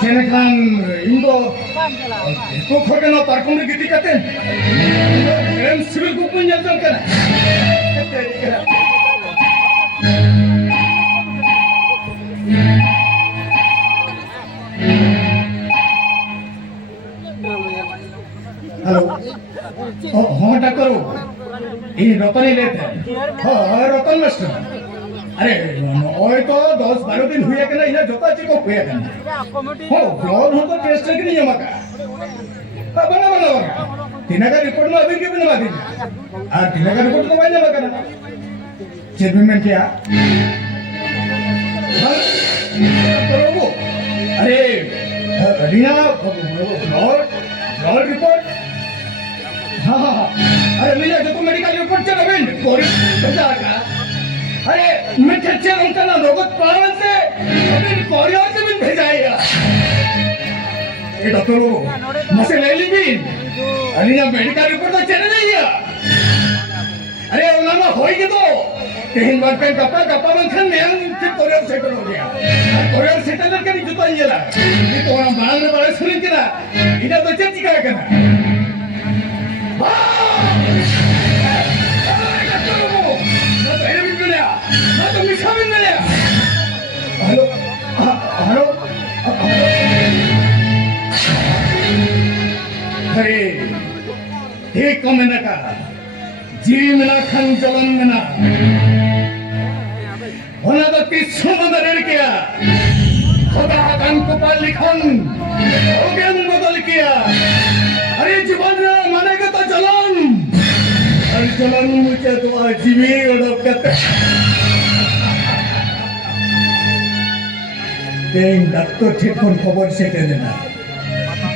Jenekan Indo ko khoge no parkom ri giti kate em civil book mein jam kana hello हाँ doctor ये रतन लेते हाँ रतन master अरे ओए तो 10-12 दिन हुए के ना इन्हें जोता चीको हुए के ना हो ब्लड हो तो टेस्ट के नहीं मका बना बना बना तीना का रिपोर्ट में अभी क्यों बनवा दीजिए और तीना का रिपोर्ट तो वही मका ना चेयरमैन में क्या करोगे अरे रीना ब्लड रिपोर्ट हाँ हाँ हाँ अरे लीजिए जो मेडिकल रिपोर्ट चला बिन कोरी बता का अरे मैं चच्चे उनका ना रोगत पावन से अभी कोरियर से भी भेजाएगा ये डॉक्टर मसे ले ली भी अरे ना मेडिकल रिपोर्ट तो चले जाइए अरे उन्होंने होई के तो तीन बार पे कपड़ा बंधन में फिर कोरियर सेटल हो गया कोरियर सेटल करके नहीं जुटा ये ला ये तो हम बाल में बड़ा सुनिए क्या इधर तो चेक क्या करना हेलो हेलो अरे एक महीना का जी मिला खन जलन मिला होना तो 30 बदल किया खुदा कान को पाल लिखन ओगेन बदल किया अरे जीवन में मानेगा तो जलन अरे जलन मुझे तो जीवी उड़प करते दें डॉक्टर ठीक कौन खबर से दे देना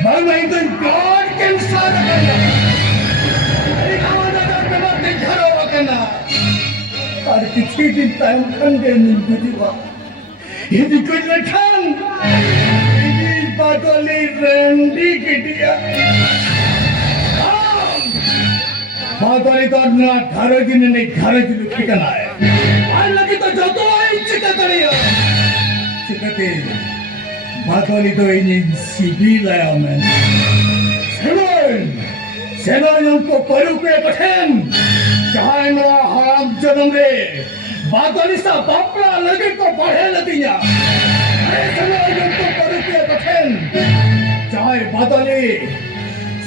बाल में तो गॉड कैंसर करना अरे हमारा डॉक्टर में देखा रहा करना और किसी दिन टाइम खंडे नहीं बुझीवा ये भी कुछ न खान ये बातोली रंडी किटिया बातोली तो ना घर जिन्हें नहीं घर जिन्हें ठिकाना है आज लगी तो जो तो आई चिका करिया चिकते बातोली तो इन्हें सिबिल आया मैं सेवन उनको परुपे कठिन जहाँ मेरा हराम जन्म रे बातोली सा बापरा लगे को पढ़े नदिया सेवन उनको परुपे कठिन जहाँ बातोली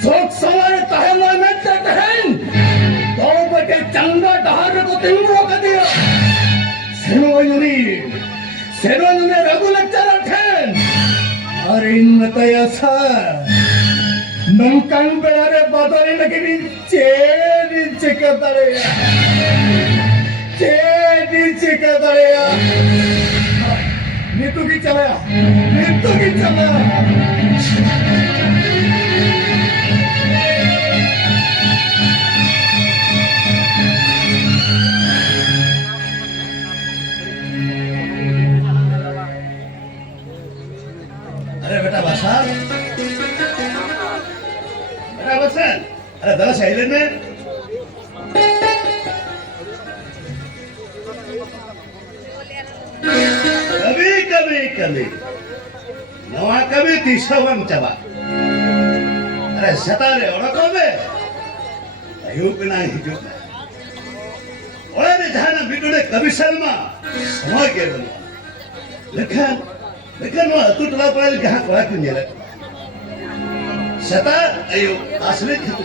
सोच समारे तहना में तहन दो बटे चंगा डहार को तिंगरो कर दिया सेवन ने रेगुलेटर अठेन और इन मतयसा नमकन बेरे बातोली लगी चेरी चिकतरे नीतू की चला अरे बेटा बसन अरे दरा साइलेंट में कभी नवा कभी तीसवन चबा अरे सतारे और कबे अयुब ना हिजुब ओए ने जहां बिटुडे कभी शर्मा समय के बनो लेकिन वो तू टला पड़े कहां कोड़ा क्यों नेले सता अयो आसरे थे तो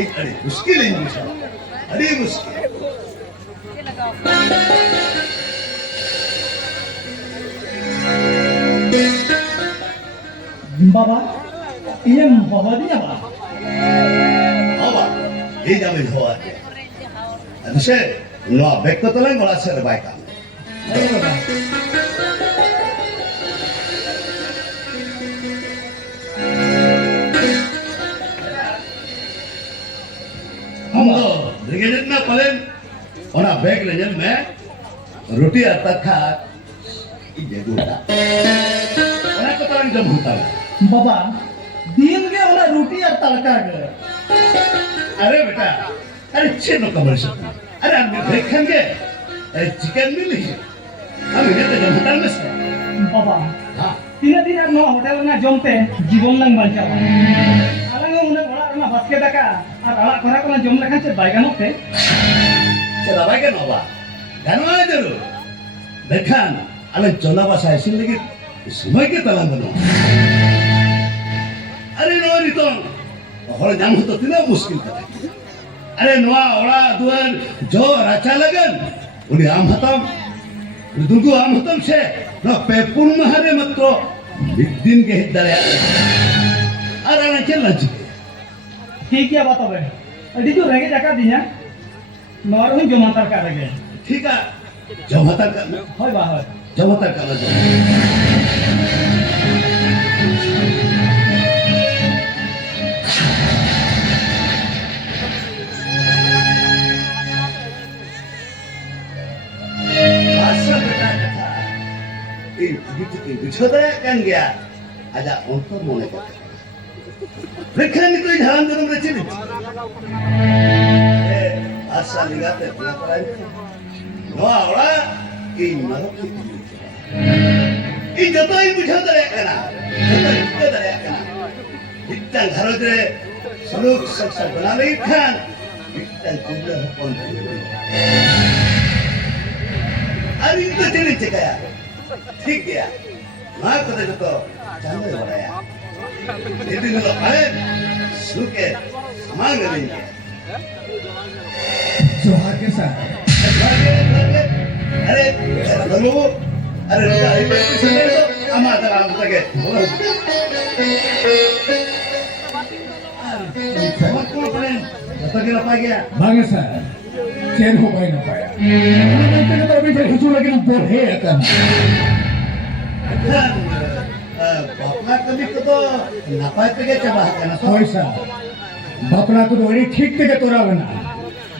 एक अड़े मुश्किल है इंग्लिश अड़े मुश्किल बाबा ये बाबा दिया बा बाबा ये जामिन हुआ है अदुसे नो बैक को तलांग वाला से बाइक का अरे बाबा हम तो रिगेजन में पलेन और बैग लेजन में रोटी आता खा ये दूधा और को तलांग जम होता है बाबा दिन के वाला रोटी और तड़का के अरे बेटा अरे चिन्ह कमर से अरे हम देखेंगे अरे चिकन मिली हम इन्हें तो जमता में से बाबा हाँ तीन दिन नो होटल ना जमते जीवन लंग बंचा अलग उन्हें बड़ा ना बास्केट का और अलग करा को ना जम लखन से बाइक नोते चला बाइक नोबा धन्यवाद जरूर देखान अलग चला बसा ऐसे लगे समय के तलांग बनो अरे नो रितो और जाम हो तो तीनों मुश्किल का अरे नवा ओड़ा दुआर जो राचा लगन उन्हें आम हतम दुगु आम हतम से न पेपुन महरे मत्रो दिन के हित दरिया अरे ना चल लज ठीक है बात है अड़ी जो रह गए जाकर दिया नौर में जो मातर का लगे ठीक है जो मातर का होय बा होय जो मातर का लज बिछोदरा kan gaya ada untuk mulai rekan itu jalan dalam receh asal lihat pelajaran no ahora ini mana ini jatuh ini biछोदरा kan jatuh biछोदरा kan kita harus deh suluk sukses benar kan kita juga pun hari itu jadi cekaya ठीक है मां को तो चांदे बनाया ये दिन तो आए सुके मांग लेंगे जोहार के साथ अरे हेलो अरे ये सुने तो हमारा नाम तक समझ कौन फ्रेंड तो क्या पा गया बांगे सर चेन हो पाई ना पाया मैंने तो अभी तक हिचू लगे बोल है kan बापना कभी तो नापाय पे क्या चबा है ना पैसा बापना तो वही ठीक थे के तोरा बना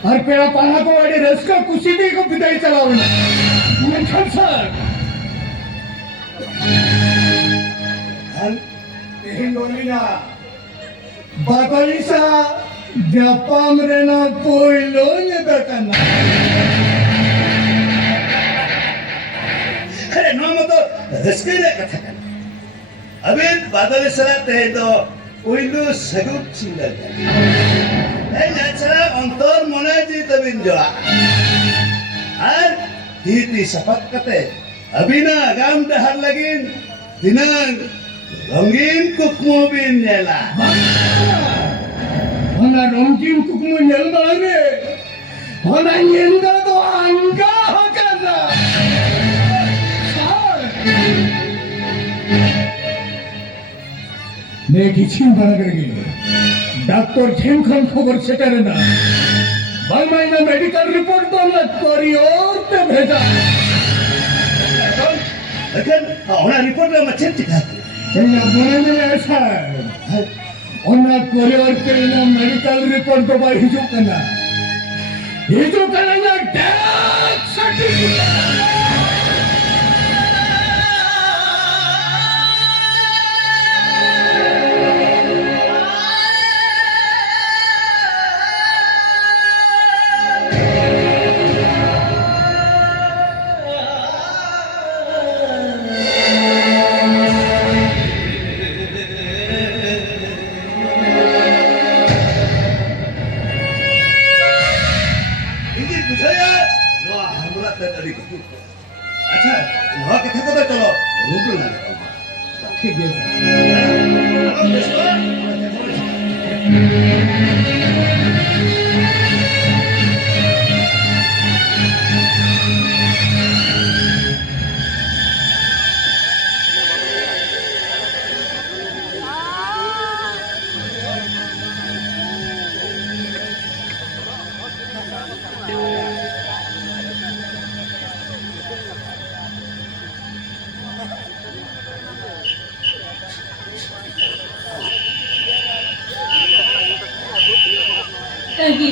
और पेड़ा पाना को वही रस का कुछ भी को बिदाई चलावना मेंशन सर यही लोलिना बातलिसा जापान रेना पोइलो ने दकना अरे नो मतो रस्के ने कथा करना अबे बादल सलाते हैं तो उइलु सगुप सिंगल है नाचरा अंतर मने जी तबिन जो और तीती सपक कते अभी ना गाम दहर लगिन दिनंग रंगीन कुकमो बिन नेला होना रंगीन कुकमो नेल मांगे होना येंदा तो अंगा हकना मैं किचिन बना करके डॉक्टर खेम खान खबर सेटारे ना भाई मैंने मेडिकल रिपोर्ट तो ना करी और ते भेजा लेकिन होना रिपोर्ट में मच्छर चिका चलना बोले में ऐसा होना करी और ते ना मेडिकल रिपोर्ट तो भाई हिजो करना ना डेथ सर्टिफिकेट अच्छा वहाँ के थे तो चलो रूप लगा ठीक है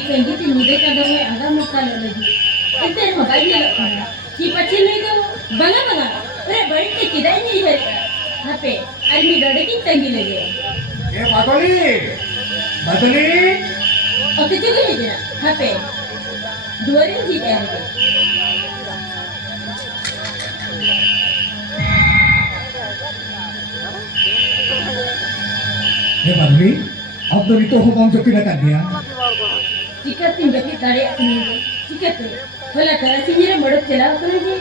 Tanggi tinude kadang ada muka lagi. Ente makai dia lah. Ki pacin itu banga. Pre bari ke kidai ni hai. Hape army dode ki tanggi lagi. ये बादली Oke juga ni dia. Hape. Dua rin ji dia lagi. ये बादली अब तो रितो हो कौन चुकी रहता दिया Jika tinggal di tarik ni, jika tu, kalau cara sini modal celah kau ni,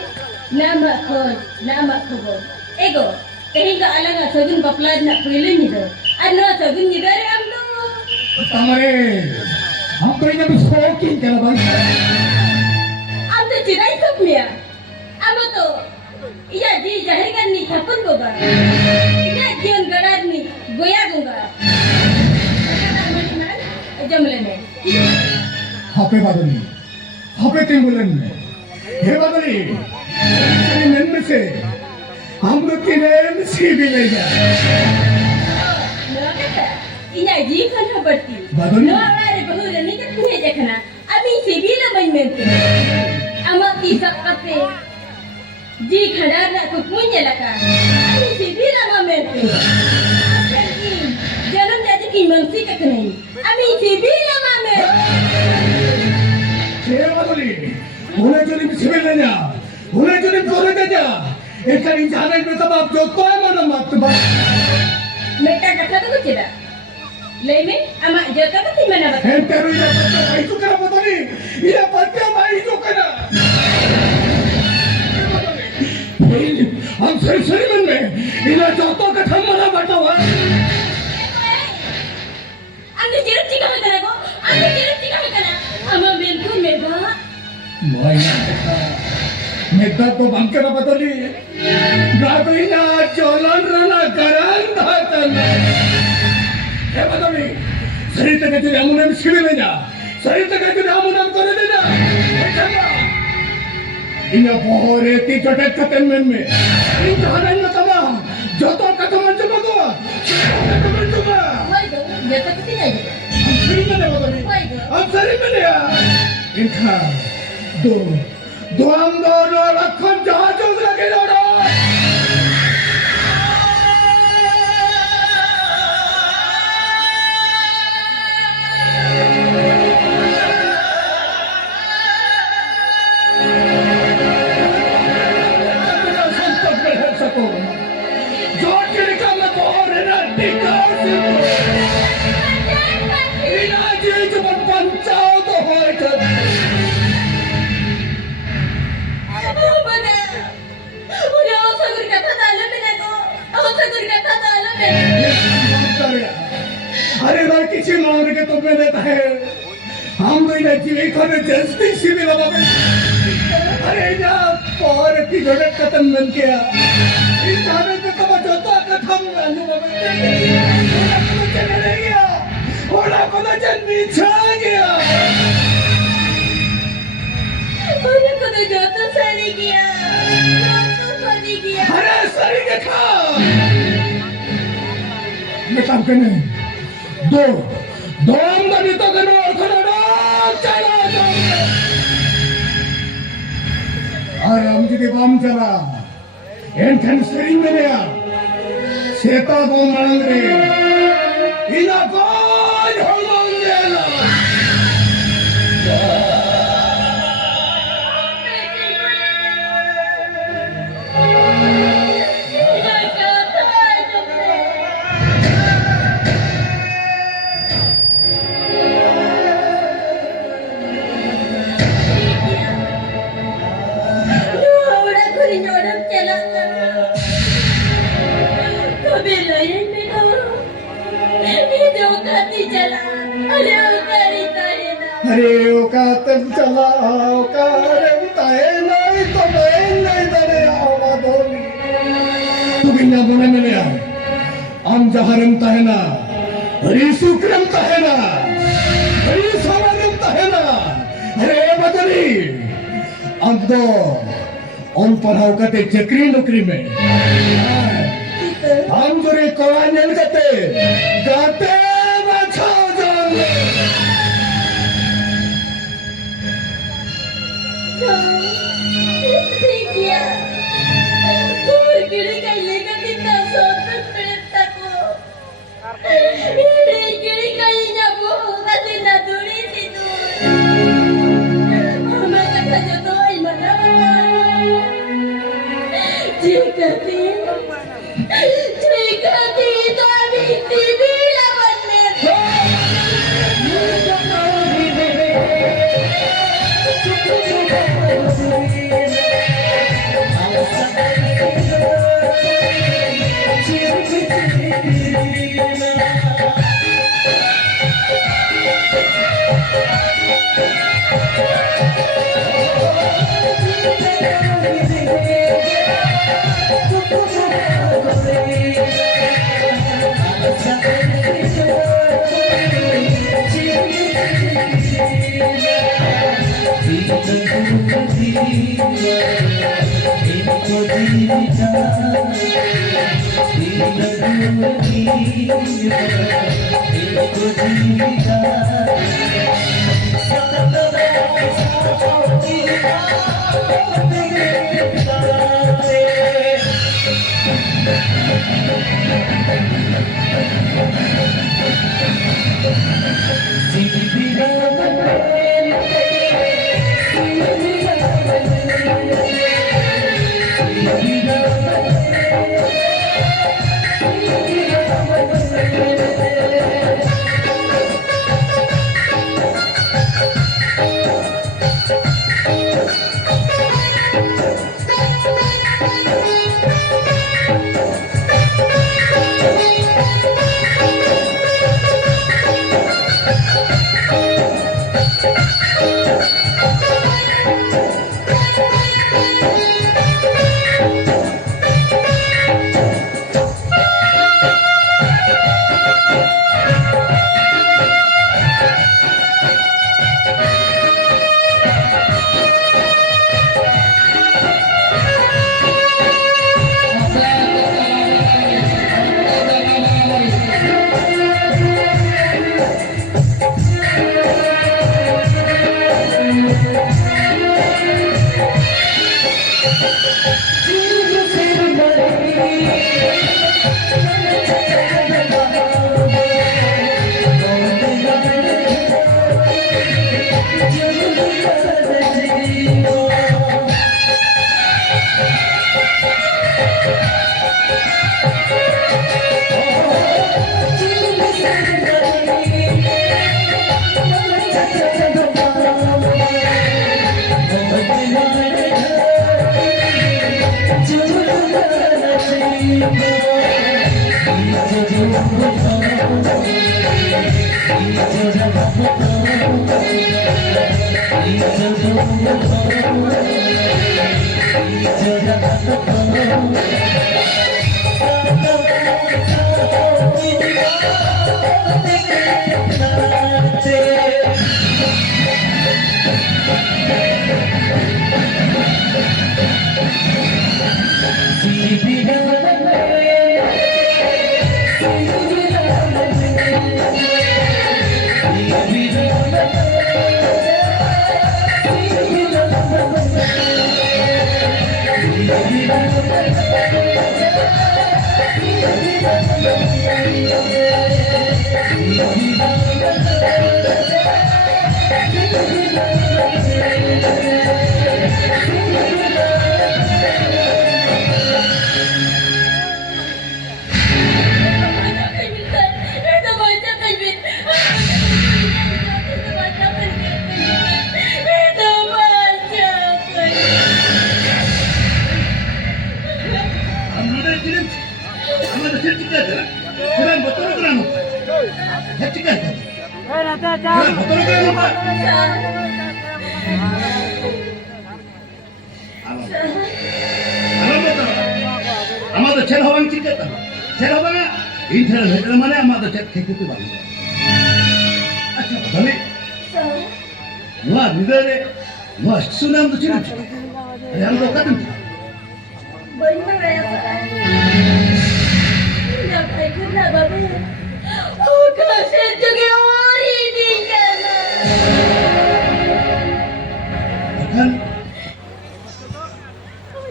nama kau, ego, kehingga alang sagun baplan nak pilih ni tu, anu sagun ni dari amdo. हमारे हम तो इन्हें भी शौकीन क्या बन Amdo cerai सब मिया, अब तो, ia di jahir kan ni thapun boga, ia jion garar ni goya gunga. जमले हापे बादली हापे टिंगुलन में हे बादली तेरे मन में से हम लोग की नैन सी भी ले जा इन्हें जी खाना पड़ती बादली नो अरे बहु रनी के तुम्हें देखना अभी सीबी ना बन में अमा की सब करते जी खड़ा ना तो पुण्य लगा अभी सीबी ना में जन्म जाति की मनसी तक नहीं अभी सीबी ना में हे बादली उन्हें जो नहीं सिविल ले जा उन्हें जो नहीं जोड़े दे जा इतना इंसान में सब आप जो तो है माना मत बात मेटा कथा तो कुछ ना ले में अमा जगह तो नहीं मना बता हैं तेरे ये पत्ते भाई तो करा बादली ये पत्ते भाई तो करा हम सही मन में इन्हें जोतों का थम मना बैठा हुआ Anda jerit jika mereka ko, anda jerit jika mereka na, ama mentu mega. मेदा तो बंके ना बदली गाड़ियाँ चलन रना करन धातन ये बदली शरीर तक जो रामुना में सिले ले जा शरीर तक जो रामुना में करे देना इन्हें बहुत ती चटे कतन में इन जाने न तमा जो तो कतम चुका दो कतम चुका Why do? Jatuh ke sini aja. शरीर में बदली अब शरीर में लिया इनका दो हम दोनों रखन जहाज लगे जोड़ो Mana? Udah usah berkata dalam aku. Usah berkata dalam. अरे बार किसी मांग के तो मैं देता है हम तो इन्हें जीवे खाने जल्दी सी भी लगा अरे जा और की जोड़े कतन बन गया इस जाने पे तो जोता कथम लाने लगा चले गया ओला को तो चल नीचे गया Udah kudu jatuh sari kia. Jatuh sari kia. अरे सरी के खा मैं काम करने दो अंदर तो करो और खड़ा चला और हम जी के काम चला एंथन स्ट्रिंग में गया सेता को मांग रहे इना कौन हो मांगे ना Kau belain mereka. Ini jauh अरे उतारिता है ना अरे औकातम चला औकारम ताए नहीं तो मैं नहीं दरे आवादोली तू बिना बोले में आ आम जहरम ताहे ना हरी सुक्रम ताहे ना हरी समानम ताहे ना अरे बदली अब तो हम पढ़ाओ करते चक्री नौकरी में हम जो रे कोरानियन करते गाते बचाओ जान देखिए पूर गिरी का लेकर कितना सोच पड़ता को गिरी गिरी का ये वो कभी ना दूरी थी दूर हमारा कथा जो तो ही मना ठीक है तो अभी टीवी लवन में betul ke lupa? Alam mo to? Ama to chen hawang chikat. Chen hawang internet heter mane ama to chat khete tu bang. Acha bhale. Noa nidare noa sunam to chinu. Are am to katum. Benar ya Sar. Nak ikut nak babe. Oh kasih juga orang ini kan. Kan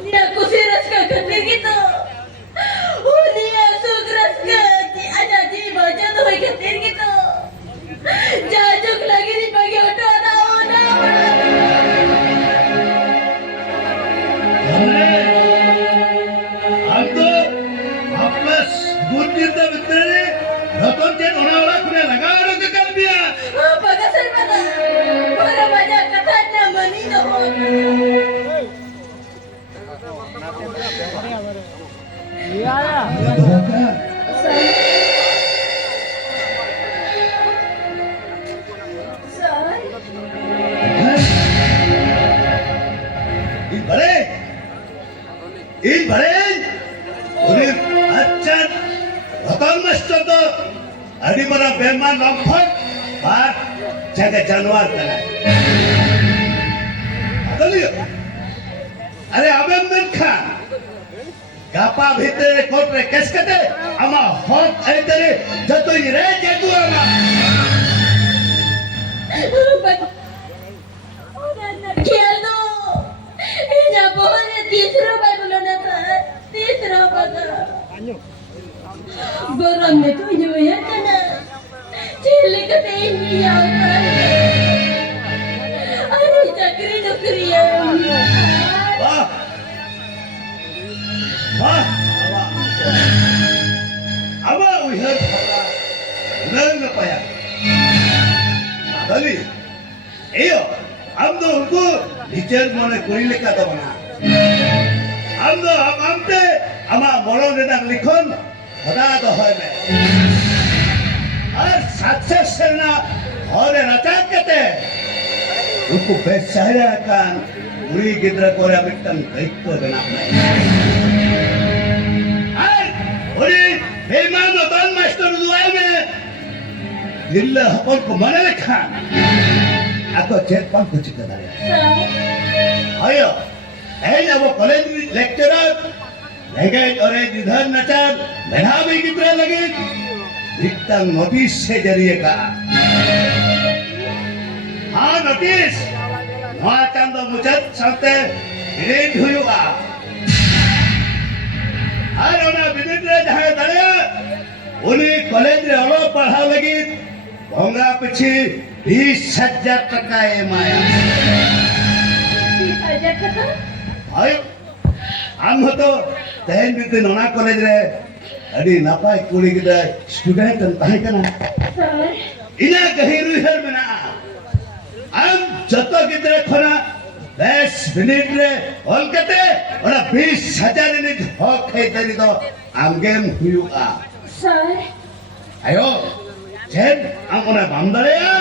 Dia aku serius kaget gitu. Oh dia sukras kaget. Aja ji baca tuh kaget gitu. Jajuk lagi di pagi auto tahu dah. am to वापस good दिन दा बितरे रतन chen ona ola khune laga ro ke kal biya. Apa kasar mata? Para baca kata nama ni dah. Sar. In bare uri achan ratan master to adi mana beman lamphak bar jaga janwar kana adaliyo are abem ben khan gapa bhitere court re case kate ama hot aitere jatoi re jagu ama Kial do. Ini boleh तीसरा बार बोलो ना sir. तीसरा बार. गरम में तो जो है ना. चिल्ले कते ही आता. अरे चक्री नौकरी है. wah wah ama uihar nang paya adali eyo amdo unko nijer mone korile ka to bana amdo amte ama moro redang likhon hoda to hoy me ar success na hore ratat kate unko besara kan uri gidra kore amittan daitto benap nai ar uri beman don master duai me dilla hapon ko manale khan ako chet pam ko chika dare ayo ei abo college lecturer legai ore didhan nachar menhabi gidra lagi ditang notice se jariye ka ha notice noa chando mujat sante birid huyuga ar ona birid re jahe dare uni college re olo padhaw lagi bhonga pichi 20,000 taka emaya 20,000 kata? ayo am hoto tehen binte nona college re adi napai kuri gida student kan tahe kana Sar. ina gahiru her mena am jato gidre khona 10 minute re ol kate ona 20,000 ni hok khai tari do amgem huyuga Sar. ayo chen amona bamdare ya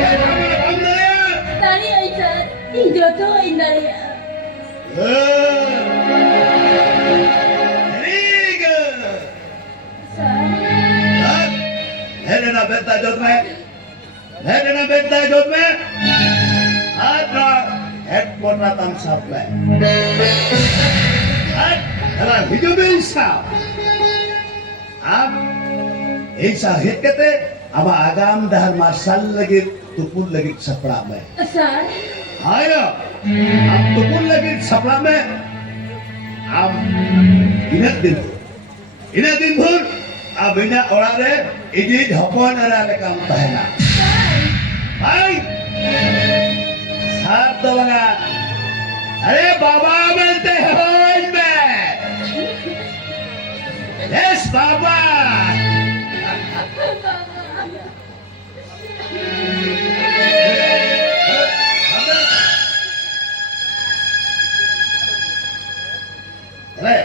chen amona bamdare ya Tadi ay sar. Injo to ay nariya. very good Sar. Hedena benta jod में hedena benta jod में adra head porta tam sap में ad hela hidup insa ab insa hit kete ama agam dahar marsal lagi tupul lagi sapra में Sar. ayo ab tupul lagi sapra में ab ina din bhur ab ina orare idi hopon ara lekam tahena Hai, साथ तो बना अरे बाबा मिलते हो इनमें yes बाबा अरे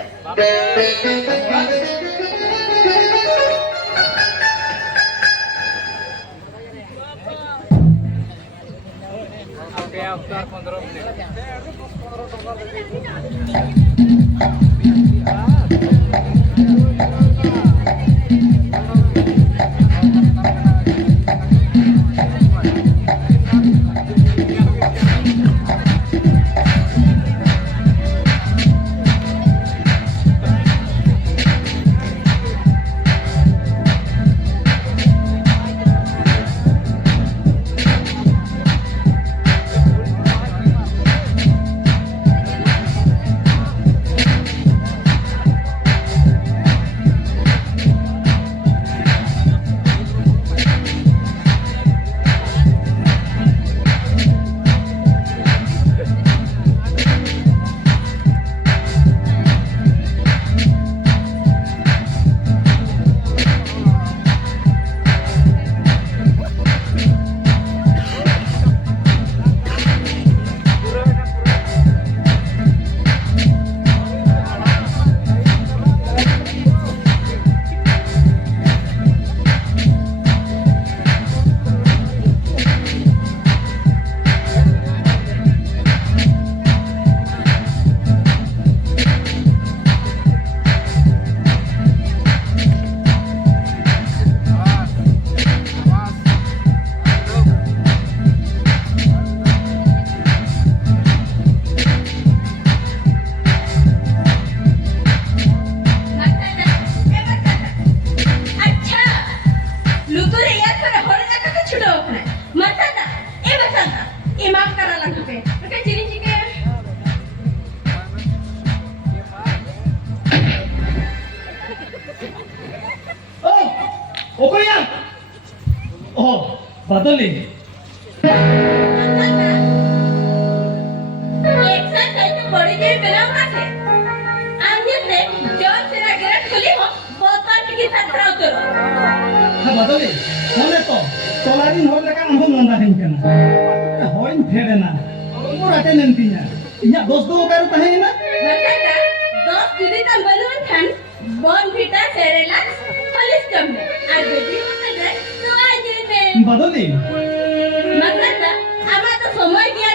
अच्छा लुतुरे याद पर होरे ना का छुटो अपने मरता ए बसंता ए माफ करा लागते ओके चिनी चिके Oh, Okoya. Oh, Badali. Exercise तो बड़ी देर बिना माथे आंगे से जोर से रगड़ खुली हो बोतल की सत्रह उतरो Ha Badali. Hone to. Tolarin hor leka ambo nanda hin kana. Hoin fere na. Ora te nantinya. Inya dos do karu tahe na. मरता दोस्त दीदी का बलून खान बॉन भीटा सेरेला पुलिस कम में आज बेटी मतलब है तो आज में Badali. मरता आमा तो समय दिया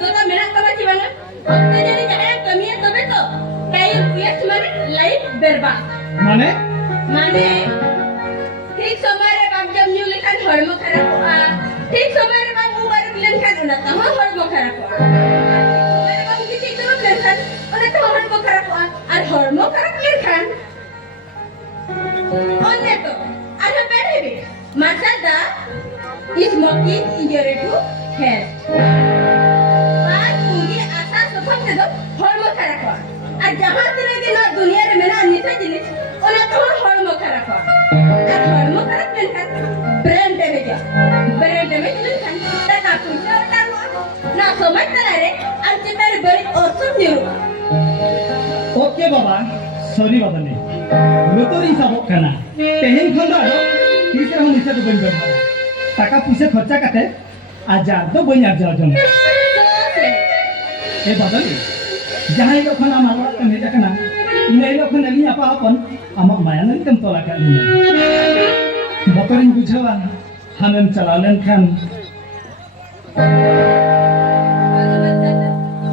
तो मेरा कमा जीवन तो जरी जगह कमी है तबे तो कई वेस्ट माने लाइफ बर्बाद Mane? माने ठीक समय रे बाप जब न्यू लिखन हड़मो खराब हुआ ठीक समय रे बाप उमर बिलन खान उना तो हड़मो खराब हुआ मेरे बाप की ठीक तो बिलन खान उना तो हड़मो खराब हुआ और हड़मो खराब बिलन खान ओने तो अरे बैठे भी मरदा इस मौके इंजरी टू हेल्थ पांच पूरी आशा सफल दे दो हड़मो खराब हुआ और जहां तेरे दिन दुनिया रे मेरा निशा जिनिस ओना तो हड़मो खराब हुआ और हड़मो खराब बिलन खान ब्रेन डैमेज बिलन खान ता पुछा उतारो ना समझता रे अंत मेरे बड़ी औसत निरो Okay baba. Sorry Badali. Luturin sabok kana. Tehin khon do kisra hon isa do banjor mara. Taka puise kharcha kate ajar do bany arja jon. Eh Badali. Jahan ilo khon amar orat kan heja kana. Ina ilo khon ali apa hapon amak mayan tem tola ka ini. Motorin bujhawa hanem chalalen kan.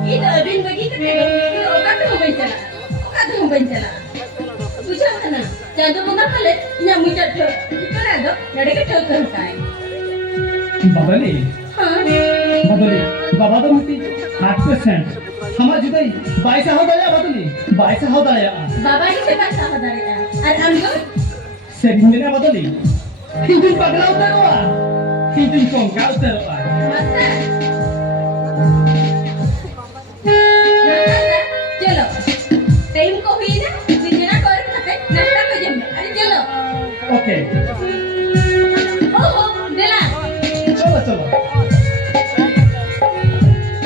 Ida abin begitu deh. Oka tuh bencana. Puja mana? Jangan bunga kale nyamu jatuh. Itu ada, ada kita terkai. Badali. Badali. Baba तो मती 8%. हमार जुदाई 22 हो दया बदली 22 हो दया बाबा ही से पास हदारे और हम लोग सेविंगना बदली हिंदुन पगला उतरवा हिंदुन कोंका उतरवा मत चलो टाइम को हुई ना जितना कर सकते नाश्ता को जम अरे चलो ओके ओहो देला चलो चलो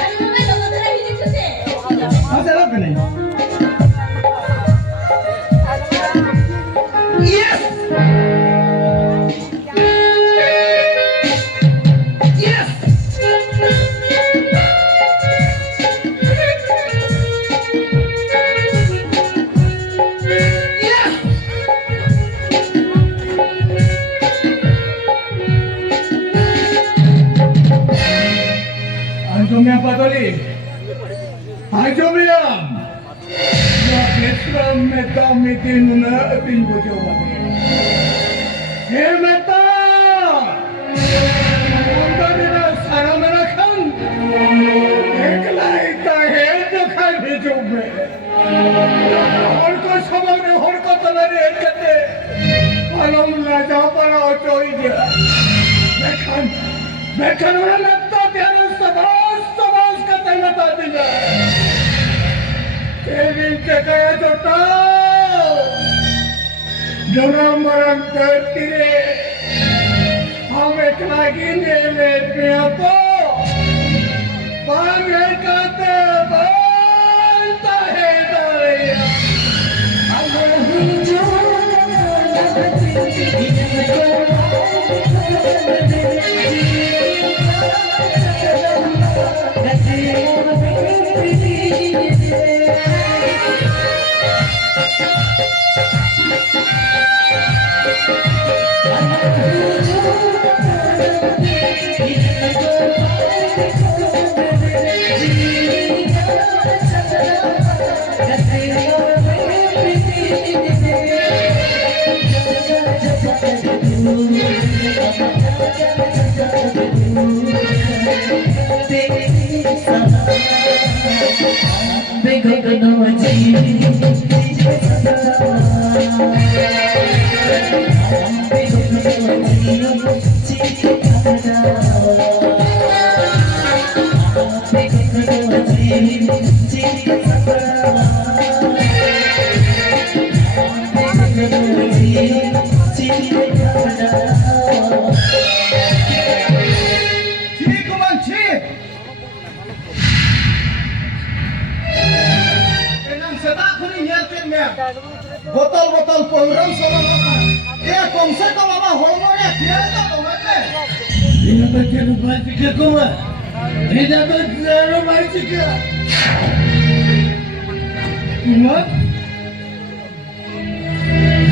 अरे मम्मा लोगों तरह ही दिखते हाँ चलो पे नहीं yes yes Atomnya Patoli. Ajomiam. Petra meta mitin na atin bojo mati. He meta. Ondana sara mera khan. Ekla ita he dekha bhejo me. और को समझ और को तलरे एकते. अलम लाजा पड़ा चोई दिया. Bekkan orang लगता तेरे सबस करते बता दिया केविन के कहे तो जन्म मरण करती रे हम एक लागी ने पे तो बांग करते बनता है दरिया botol-botol program sama apa? Ya konsep kalau mama hormonnya dia itu kemana? Ini bagian plastik koma. Ini bagian plastik. Mat?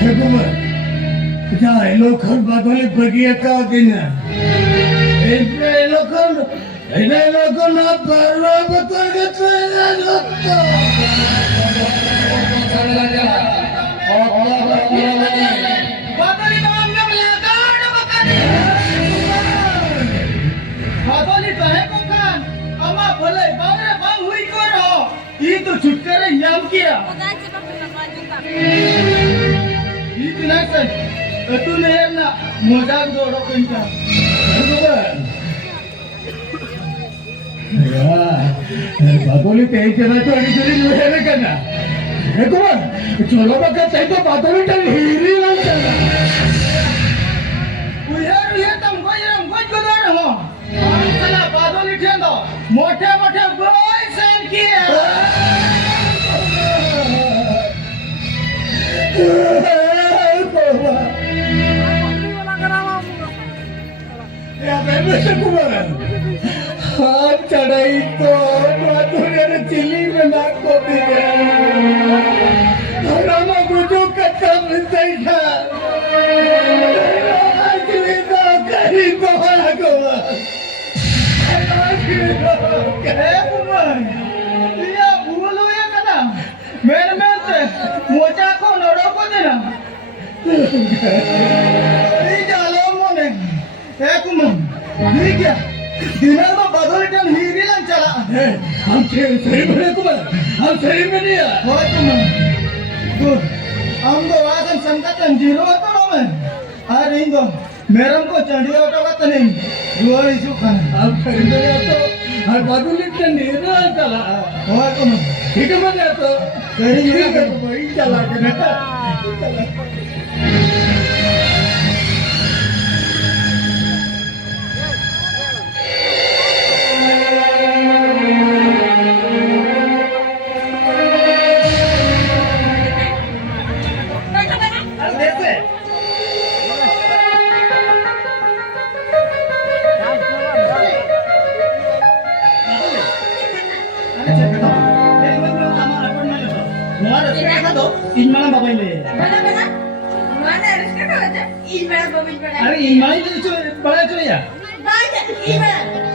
Koma. Ya elokon badole bagian kau dina. Elokon apa? Betul gitu elokon. Batoli bangga belakang makan. Batoli kahe ko kan? Ama boleh bangre bang hui karo. Itu छुटकारा नाम किया. itu nasan. Itu nerna mozak doro pinta. Ya, Batoli teacher itu hari ini luar kana. Ekuman, चलो बका चाहिए बातों टल हीरी लंचा उयार तुमको गोदर हो हम साला बादल लिखे दो मोटे गोई सेन किया या बेबे से कुमार हाथ चढ़ाई तो बातों ने चिल्ली में नाक को दिया Rama Guru kata mentega. Akhirnya kari bawa aku. Akhirnya kemudian dia bulu ya kata. Mermente moja ko noro ko dena. Ini jalan mana? Kemudian ini क्या? दिनर में बदल टन हीरी लन चला। हम सही में कुमार, हम सही में नहीं है। हो कुमार। हमको वासन संकट जीरो तो रोमे अरे इंदो मेरम को चंडी ऑटो का तने दुआ इशू खान अब खरीदे तो हर बाजू लिखते नीरा चला हो तो ठीक है मैं तो खरीदे तो वही चला के ना अरे ईमाई तो बड़ा चले जा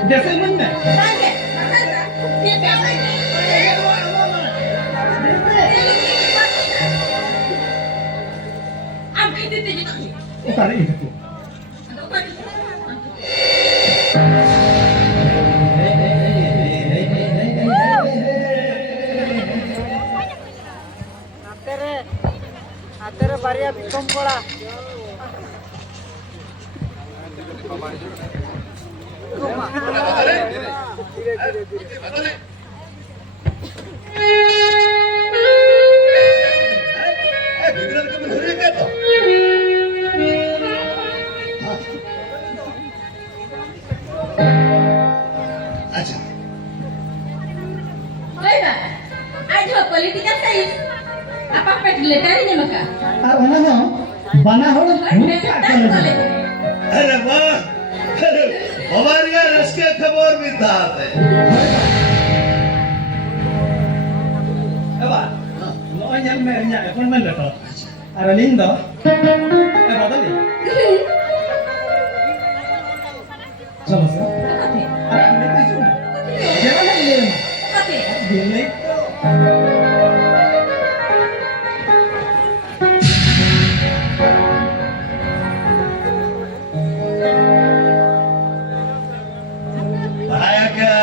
जैसे मन में Am kiti tiji tadi. Ukara itu. Ada apa ni? ହାତରେ ବାରିଆ ବିକମ କଳା अच्छा Baiklah. Ayo political science. Apa letarnya maka? আর ওনা বানা হলো अरे वाह अरे हमारे यहाँ रस के खबर भी था Eba, lo yang merenya appointment letter. Ada link do? Betul ni? Sama sama. Apa tu? Ada link tu cuma. Jangan link. Apa tu? Link tu. बढ़ाया क्या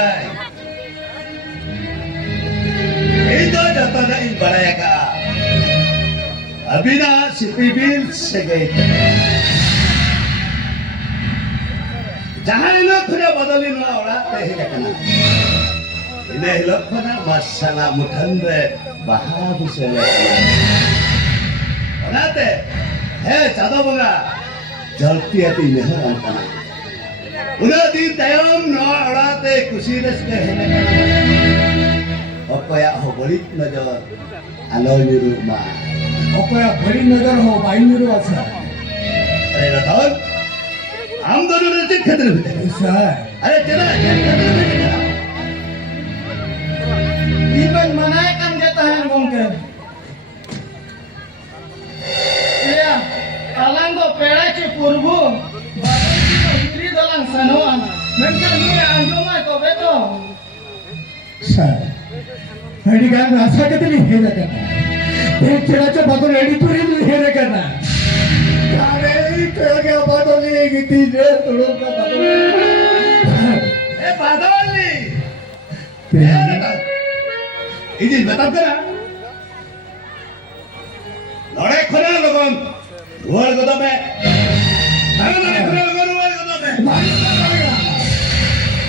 itu datanya in बढ़ाया का अभी ना सिपिबिल से गए जहाँ इन लोग खुदा बदली ना औरा तही रखना इन्हें लोग खुदा मसाला मुठंडे बाहर से बनाते है चादो बंगा जलती है तीन हो रहा उन्हें दिन तयम ना औराते कुछ रस के है apa ya hobolit najor alo ni rumah Okey, beri negara ho, bayi niru asa. अरे बताओ हम दोनों ने चिट खतरे में थे Bisa. अरे चला चिट खतरे में थे Iban menaikkan ketahan bongke. Iya, alang ko pera ci purbu. Bapak ko hiri dalang sanoan. Mungkin ni anjuma ko beto. Sir. Hadi kan rasa ke tadi hera kana. एक चेहरा बातों रेडी तो नहीं हेरे करना अरे तो क्या बातों नहीं कितनी देर थोड़ा का बातों ए बादली इधर बता करा लड़े खरा लोगन रोल गदा में अरे लड़े खरा लोगन रोल गदा में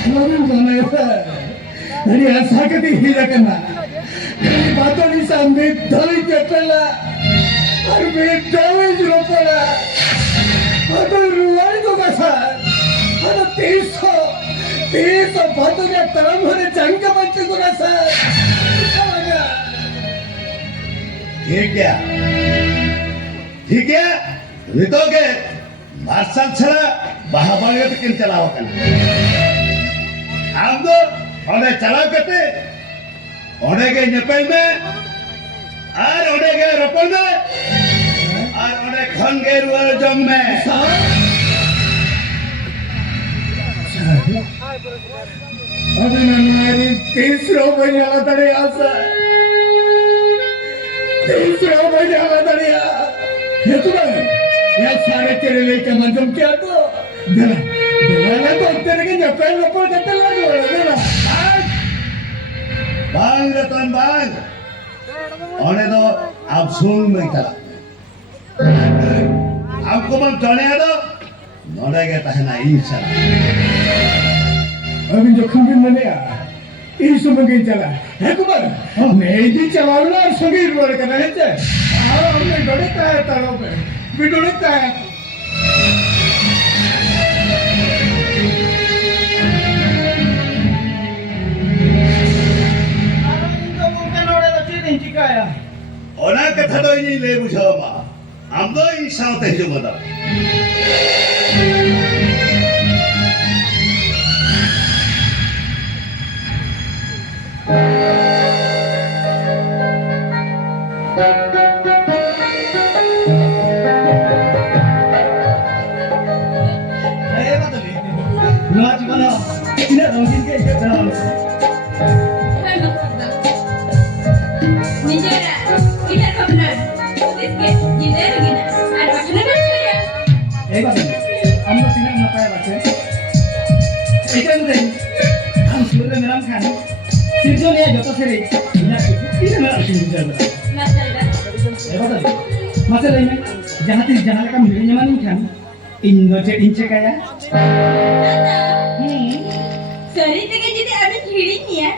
हमारे जाने है नहीं ऐसा कभी हेरे करना मेरी बातों नहीं सामने धरी चटला और मेरे दावे जुरोपला और तो रुवारी को कैसा और तो 300 बातों के तरम होने जंग का बच्चे को कैसा ठीक है रितोगे मार्शल छड़ा बाहाबालिया तक किन चलाओ करना हम तो और चलाओ करते ओढ़े के नेपाल में और ओढ़े के रपल में और ओढ़े खन के रुआर जंग में अभी नन्नारी 300 बजाला तड़े आसा 300 बजाला तड़े ये तो ना ये सारे तेरे लेके मंजम क्या तो देना तो तेरे के नेपाल रपल करते लगे देना बांग रतन बांग ओने तो आप सुन में चला आपको मन जाने दो नोड़े के तहना इंसान अभी जो खंबी मने आ इस समय के चला है कुमार हमने इधी चलावला और सभी रोड करना है चे हमने डोड़ता है तारों पे भी डोड़ता है ओना कथा तो नहीं ले बुझो मा हम तो ई साउते जो मदा Nua जीवन इन्हें रंगीन के Kita kapan? Oke, jadi begini. Ada macam mana ya? Hebat ini. Amba sini apa ya baca? Ikan deh. Am sudah meram kan. Sirjol ya jatuh seri. Ini meram sirjol. Masalah. Hebat ini. Masalah ini. Jangan kamu beli nyaman kan? Indo cek kaya. Sorry, tapi jadi ada ciri ni ya.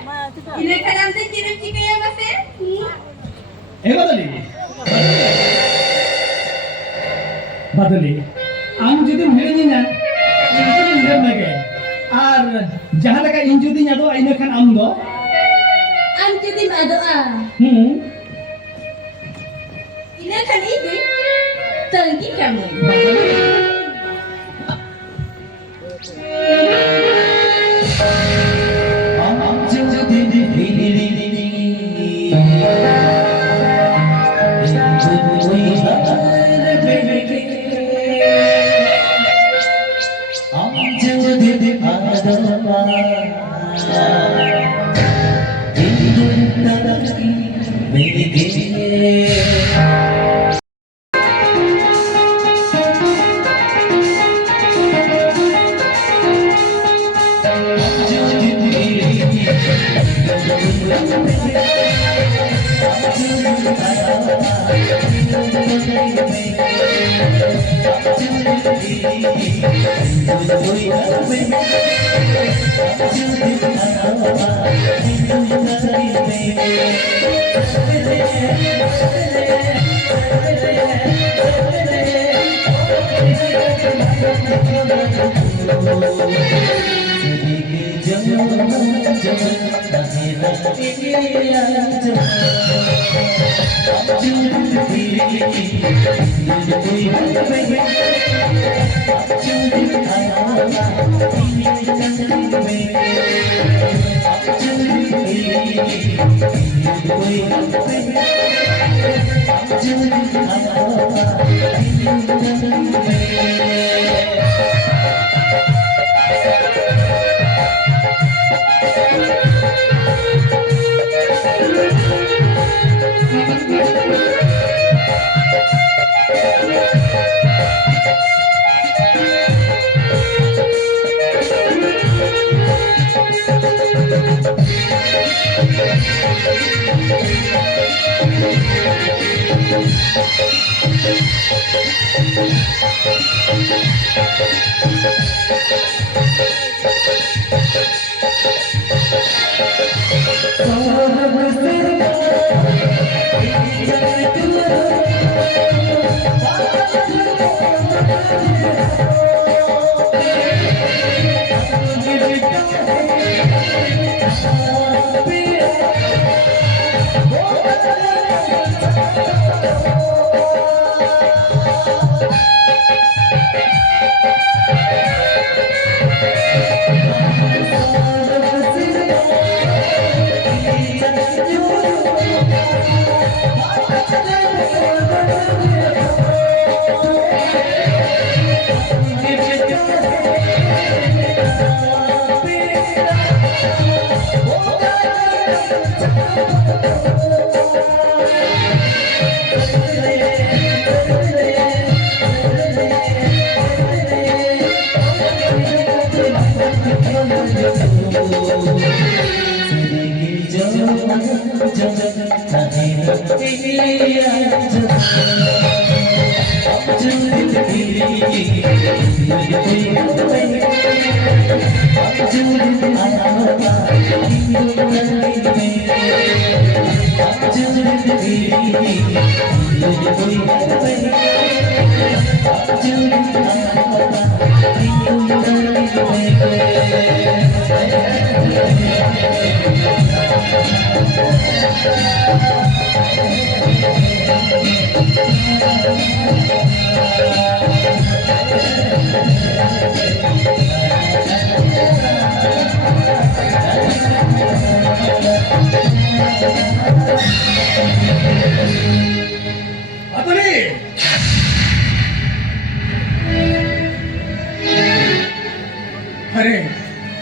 Ini kan ada ciri yang apa? hebat ini. Badali. Am jadi beli nya. Ini meram lagi. Ar jangan lagi injudi nya do ini kan am do. Am jadi madoa. Ini kan itu. Tangki kamu. अरे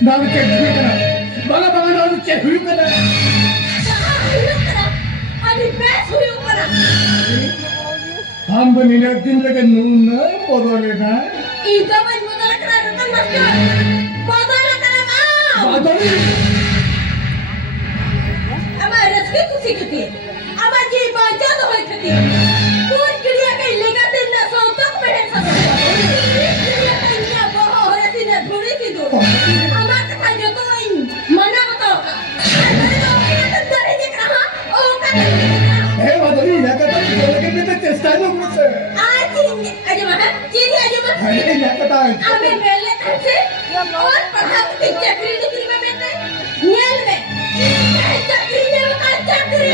नाम के हुई करा बाला बाला नाम के हुई करा अभी बेस हुई ऊपर हम बनी ने दिन लगे नून बदले ना इधर बस बदल करा रतन मास्टर बदल करा बदली हमारे रस्के खुशी खती हमारे जी बाजा तो होई खती कौन क्रिया के लेगा दिन ना सो तक में है सब क्रिया का इंया बहो हो रही ना थोड़ी सी दूर हमारा कथा जो तो इन मना बताओ का अरे तो अपना तो डरे देख रहा ओ का हे बदली ना का तो लगे में तो चेष्टा जो मुझसे आज अजय महा चीरी अजय महा अरे ना का हमें मेले से और पढ़ा के चक्री डिग्री में मिलते न्याल में चक्री में का चक्री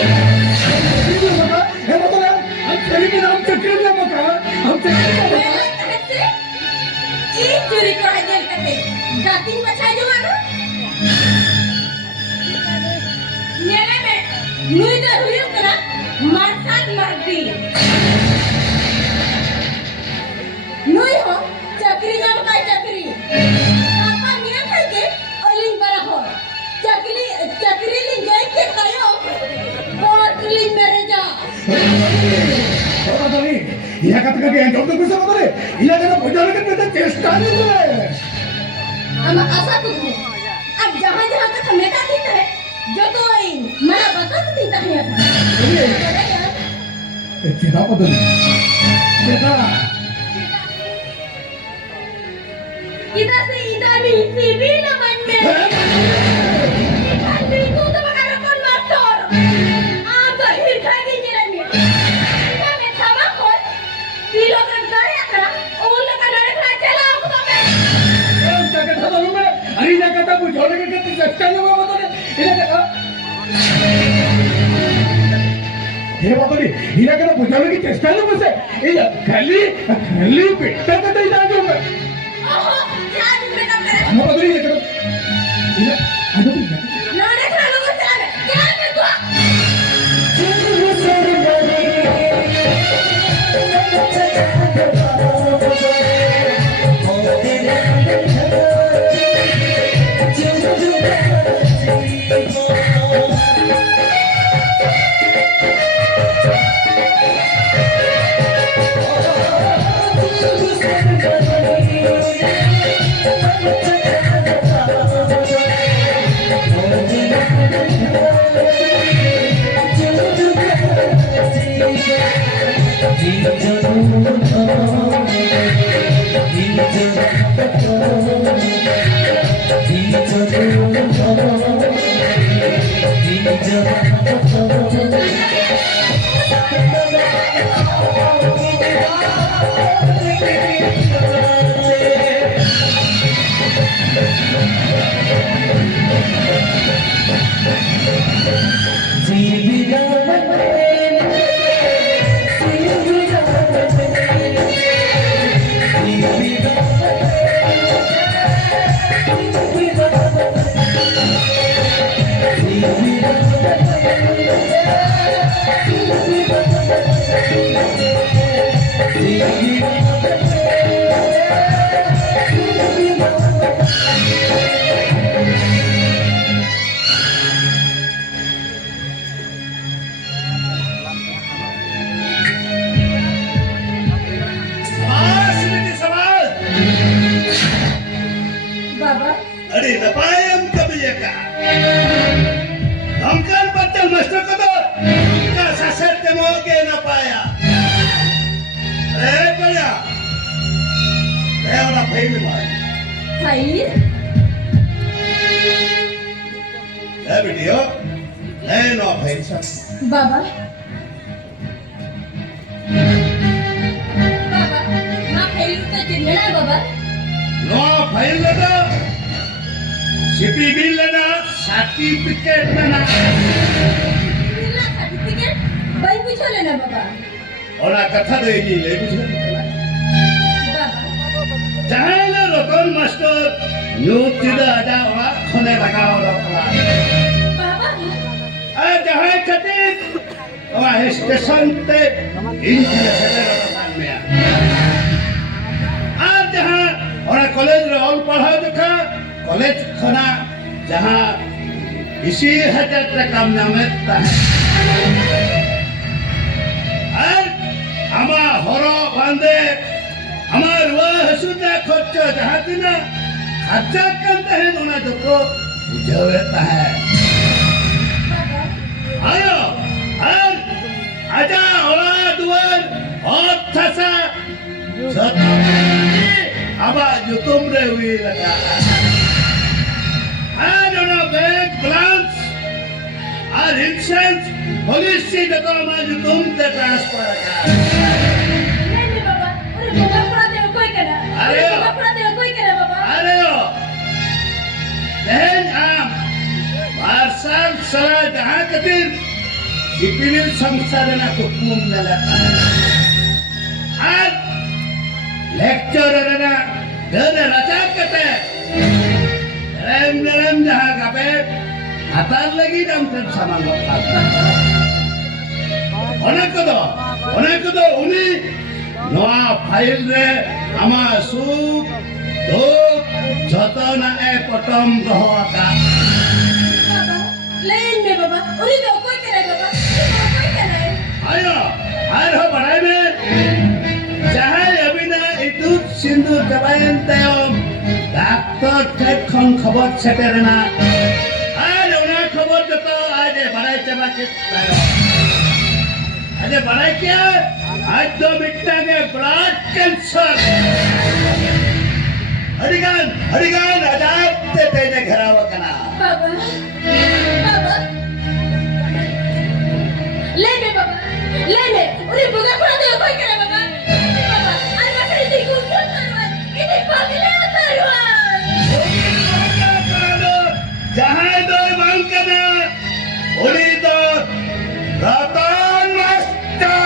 हे बदला हम चली के नाम चक्र में बका हम चक्र में ये चोरी को हाजिर करते जाति बचा जो ना न्याले में नुई तो हुई करा मारसात मारती नुई हो चक्री नाम का चक्री पापा निया खाई के ओलिंग बरा हो चक्री लिंग गए के कयो कोटली मेरे जा बदली या का तो के जो तो कुछ बदले या का तो भोजन के तो चेष्टा नहीं है हम आशा को अब जहां तक हमें का देता है जो तो आई मैं बता तो देता है चिता बदली चिता इधर से इधर भी सिविल मन में इधर भी तू तो बड़ा कौन मास्टर आप हिर खा के जरा में इधर में थमा को किलोग्राम दरिया करा ओ लगा लड़े खा चला आपको तो मैं जगह था तो मैं अरे ना का तो भोजन के तो चेष्टा नहीं हुआ बदले इला का हे बदली इला का तो भोजन की चेष्टा नहीं मुझसे ये खाली बेटा का तो इधर जो मैं ओहो क्या तुम बेटा करे हम बदली ये करो इला आजो लड़े खा लोग चला गए क्या कर तू बाबा अरे नपायम कभी का हमकन बच्चन मास्टर को तो का ससर ते मोगे न पाया ए बढ़िया देवना फेल मार भाई ए वीडियो ए नो फेल सब बाबा बाबा ना फेल तो चिल्ला बाबा नो फेल लगा सिपी बिल लेना सर्टिफिकेट लेना चिल्ला सर्टिफिकेट भाई पूछो लेना बाबा और कथा देगी ले कुछ बाबा जहाँ ले रतन मास्टर न्यू तिदा आजा हुआ खने लगा हुआ बाबा जहाँ कटे वहाँ स्टेशन पे इंटरनेशनल में आज जहाँ और कॉलेज रे ऑल पढ़ा देखा कॉलेज खाना जहाँ इसी हजार तक काम नाम है आमा हरो बांधे आमा रुआ हसुना खर्च जहाँ तिना खर्चा करते हैं दोना जो को बुझावेता है आयो और आजा ओला दुआर और थसा आबा जो तुमरे हुई लगा दोनों बैंक ब्रांच और इंश्योरेंस पुलिस से जो जो तुम ते ट्रांसफर नहीं बाबा अरे बाबा पढ़ाते हो कोई करा अरे बाबा पढ़ाते हो कोई करा बाबा अरे बहन आम वारसाल सला जहाँ कतिर सिपिल संसारना को कुम न लगा आज लेक्चर ना डर रचा कते रम जहाँ का पे हाथार लगी दम ter सामान लोग अनेक तो उन्हीं नवा फाइल रे आमा सुख दुख जतना ए पटम गहका बाबा लेन में बाबा उन्हीं तो कोई करे बाबा कोई करे आयो आर हो बड़ाई में चाहे अभी ना इतुत सिंदूर जबाइन तयम डॉक्टर टेक खन खबर सेटेरना आज उन्हें खबर देता आज बड़ाई चबा के आज बड़ाई क्या आज तो मिट्टा के ब्लड कैंसर हरिगान आजाद ते तेने घरावा कना बाबा ले में बाबा ले में उन्हें बुगा पढ़ाते हो कोई करे बाबा बाबा आज मैं देखूं क्या करवा इन्हें पागल है तरवा जहाँ दो मांग करना उन्हीं तो रतन मास्टर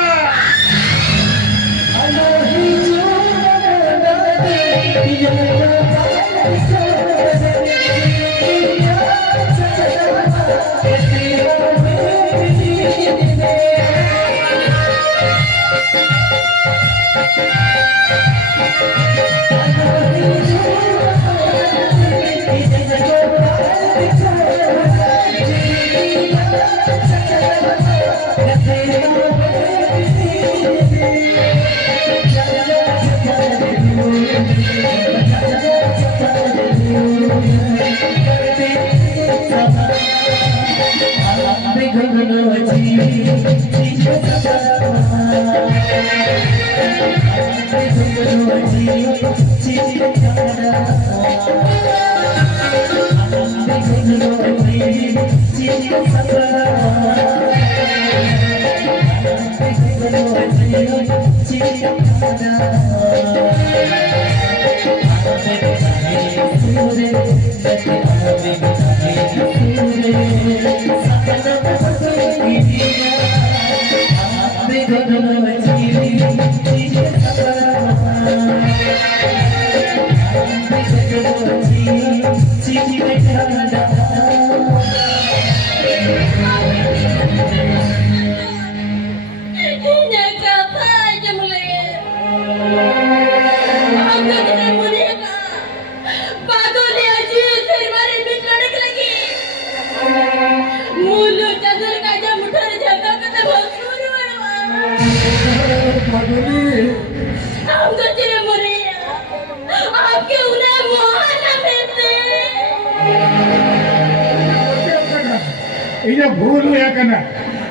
इन्हें भूल हुआ करना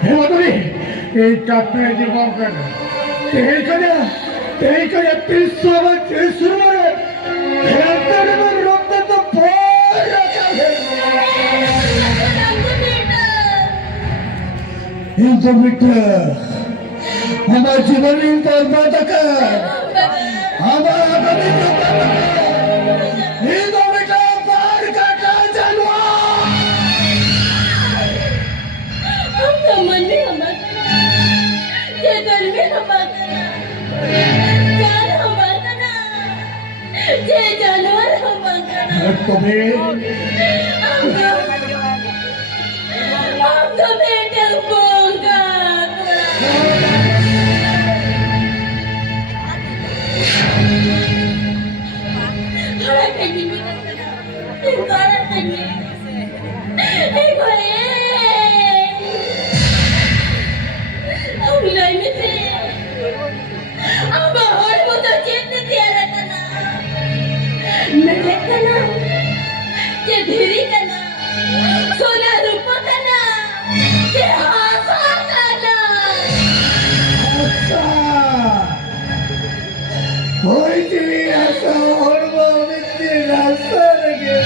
हे मधुरी ये टापे जवाब करना तेरे करे पिस्सों में हेल्थर में रोकते तो बहुत रखा है इनको बिट्टा हमारे जीवन में इनको बर्बाद कर हमारा कभी इनको बिट्टा बाहर का जानवा मन में हमारा ये दिल में हमारा जान हमारा ये जानवर हमारा तुम्हें हम तो बेटे बोंगा हरा करनी में तारा करनी हे भाई हम लाइन में थे धीरी करना सोना रूप करना के आशा करना होय तुम्ही असं होडवळीचे रास्ता लगे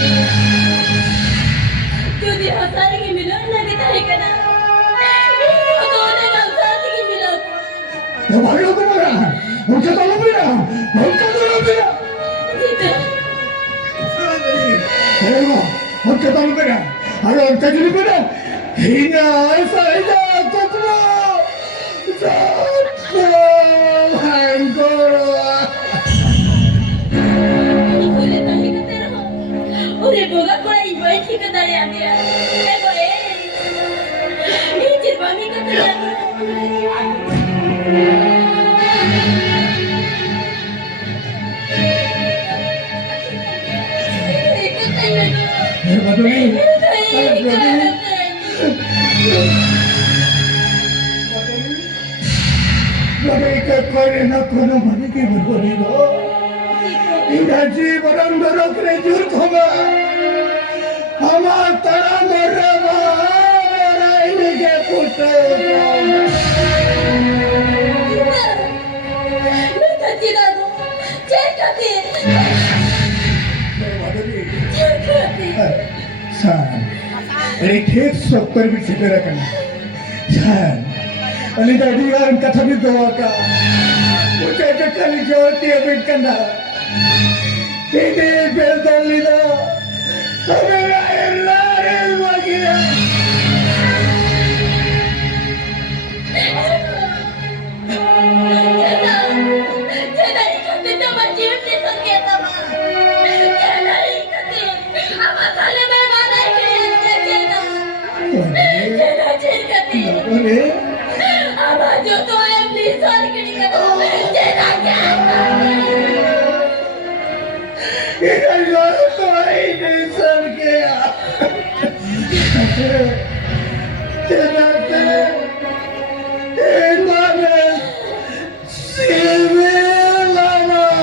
तुझे हसारे की मिलन लगे है करना तो दोनों का साथ की मिलन तो भाइयों को बोला उनका तो बिना उनका तो बिना जीते हेलो उनका तो बिना अरे उनका तो बिना हिना ऐसा ऐसा कुतरो बोले कहीं करते रहो उरे बोगा कोई इवेंट ही करता है आगे ए बोए ये चिरवामी करते हैं बदली बदली के कोई ना कोनो मन की बदली दो इंद्रजी बरंग रोकरे जुर खोमा हमार तड़ा मरे मेरा इनके पुटे मैं सच्ची ना दूं चेक करती चेक करती छान आणि ठेक सोपर भी छिपे रखना छान आणि दादी यार कथा भी दो का मुझे तो खाली जोती है बिट करना इधे बेल दली दो मेरा लारे वगिया अरे जो तो है प्लीज और किड़ी करो जेना क्या इधर यार तो आई नहीं सर गया तेरा माने सिविल माने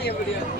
ये video.